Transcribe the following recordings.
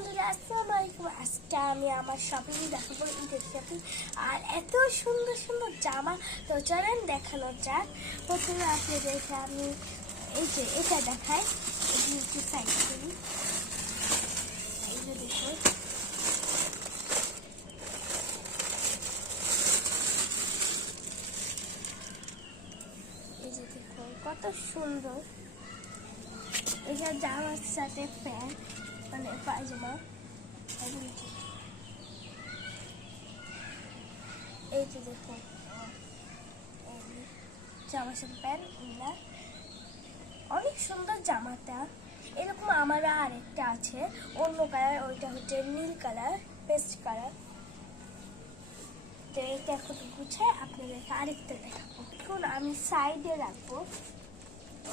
বন্ধুরা, আসসালামু আলাইকুম। আজকে আমি আমার শপিং দেখাবো, ঈদের শপিং। আর এত সুন্দর সুন্দর জামা, তো চলেন দেখানো যাক। প্রথমে আপনাদেরকে আমি এই যে এটা দেখাই, একটু সাইড করি। এই যে দেখুন, এই যে দেখুন কত সুন্দর। এটা জামার সাথে প্যান্ট, মানে পায়জামা। এই যে দেখুন জামার সাথে প্যান্ট, অনেক সুন্দর জামাটা। এরকম আমার আরেকটা আছে অন্য কালার, ওইটা হচ্ছে নীল কালার, পেস্ট কালার। তো এটা এখন গুছায় আপনাদেরকে আরেকটা দেখাবো। এখন আমি সাইডে রাখবো।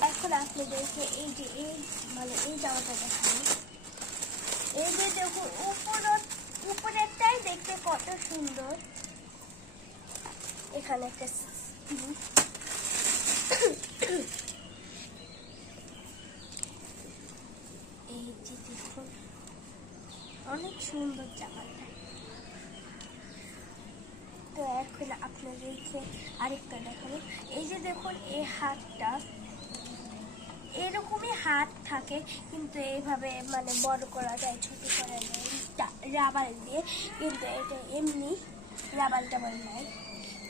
এখন আপনাদেরকে এই যে এই জামাটা দেখাবো। এই যে দেখুন উপরেরটাই দেখতে কত সুন্দর। এখানে একটা এই যে দেখুন অনেক সুন্দর জামাটা। তো এখন আপনাদেরকে আরেকটা দেখাবো। এই যে দেখুন এই হাতটা, এরকমই হাত থাকে, কিন্তু এইভাবে মানে বড় করা যায়, ছোট করা যায় রাবার দিয়ে, কিন্তু এটা এমনি রাবার টাবার নাই।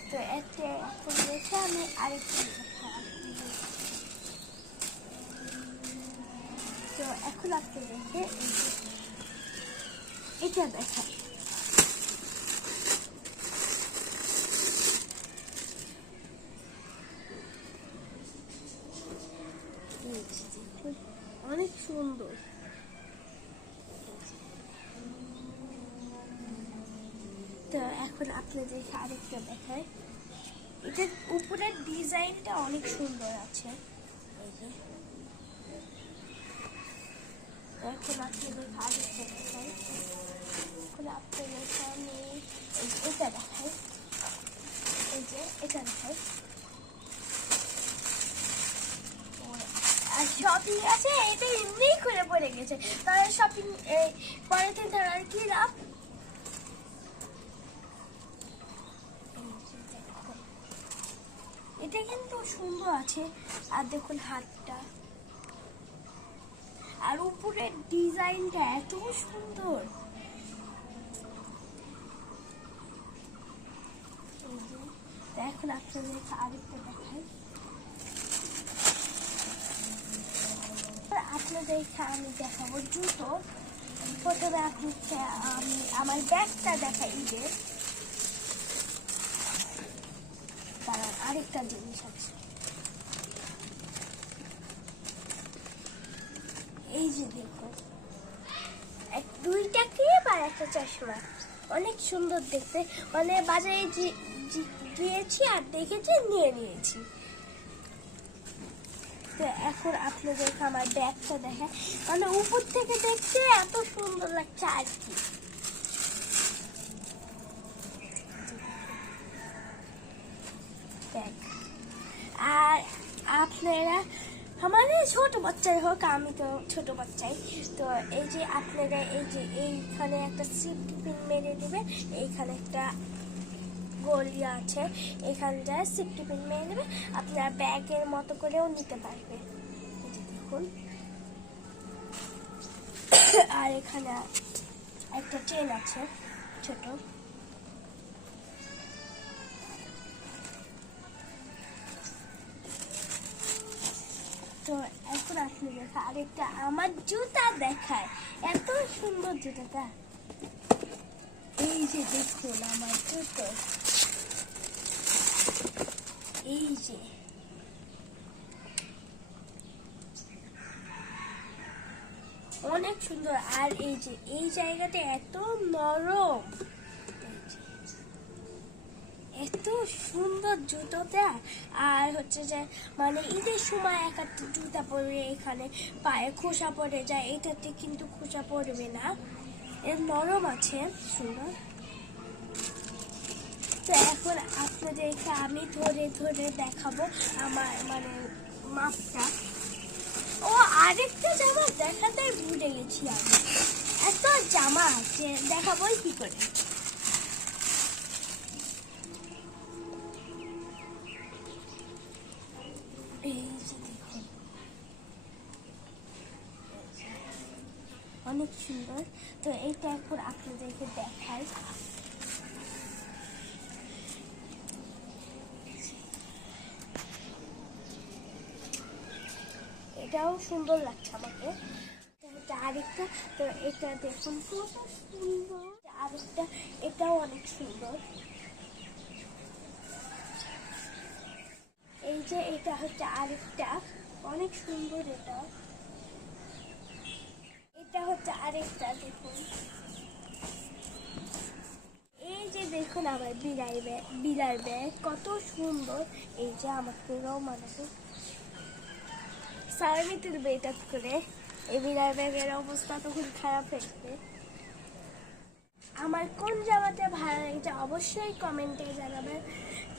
তো এটা এখন দেখে আমি আরেকটা দেখাবো। তো এখন আপনি দেখে এটা দেখাই। অনেক সুন্দর। তো এখন আপনাদেরকে আরেকটা দেখায়। এটার উপরের ডিজাইনটা অনেক সুন্দর আছে। এখন আপনাদেরকে আরেকটা দেখাই। এখন আপনাদেরকে আমি এটা দেখাই। এই যে এটা দেখাই। আর শপিং আছে, এটা এমনি করে পড়ে গেছে, তাহলে শপিং পরের দিন ধরার কি লাভ। এটা কিন্তু সুন্দর আছে। আর দেখুন হাতটা, আর উপরের ডিজাইনটা এত সুন্দর। এখন আপনাদেরকে আরেকটা দেখাই। আপনাদেরকে আমি দেখাবো জুতো। প্রথমে আমি আমার ব্যাগটা দেখাই ঈদের। তার আরেকটা জিনিস আছে, এই যে দেখুন দুইটা ক্লিপ আর একটা চশমা, অনেক সুন্দর দেখতে। মানে বাজারে গিয়েছি আর দেখেছি, নিয়ে নিয়েছি। তো এখন আপনাদেরকে আমার ব্যাগটা দেখায়, মানে উপর থেকে দেখতে এত সুন্দর লাগছে আর কি। আর আপনারা আমাদের ছোট বাচ্চাই হোক, আমি তো ছোট বাচ্চাই। তো এই যে আপনারা এই যে এইখানে একটা সিফটি পিন মেরে দেবে, এইখানে একটা গলিয়া আছে, এখানটায় সিফটি পিন মেরে দেবে, আপনারা ব্যাগের মতো করেও নিতে পারবে। এই যে দেখুন, আর এখানে একটা চেন আছে ছোট। তো এখন আপনি দেখা আরেকটা আমার জুতা দেখায়, এত সুন্দর জুতাটা। এই যে দেখুন আমার জুতো, এই যে অনেক সুন্দর। আর এই যে এই জায়গাটা এত নরম, এত সুন্দর জুতোটা। আর হচ্ছে যে মানে ঈদের সময় একটা জুতা পরবে, এখানে পায়ে খোসা পড়ে যায়, এটাতে কিন্তু খোসা পড়বে না, এর নরম আছে, সুন্দর। তো এখন আপনাদেরকে আমি ধরে ধরে দেখাবো আমার মানে মাপটা। ও আরেকটা জামা দেখাতে ভুলে গেছি আমি। এত জামা আছে, দেখাবোই কি করে। এই যে দেখুন, অনেক সুন্দর। তো এইটা এখন আপনাদেরকে দেখাই। এটাও সুন্দর লাগছে আমাকে। এটা আরেকটা, তো এটা দেখুন কত সুন্দর। আরেকটা, এটাও অনেক সুন্দর। এই যে এটা হচ্ছে আরেকটা, অনেক সুন্দর। এটা হচ্ছে আরেকটা, দেখুন। এই যে দেখুন আমার বিড়াল ব্যাগ কত সুন্দর। এই যে আমাকেও মানাবে, সারমি তুলবে এটা করে। এই বিড়াল ব্যাগের অবস্থা তখন খারাপ হয়েছে। আমার কোন জামাতে ভালো লাগছে অবশ্যই কমেন্টে জানাবেন।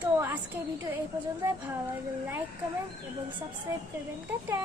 তো আজকের ভিডিও এই পর্যন্ত। ভালো লাগলে লাইক, কমেন্ট এবং সাবস্ক্রাইব করবেন। টাটা।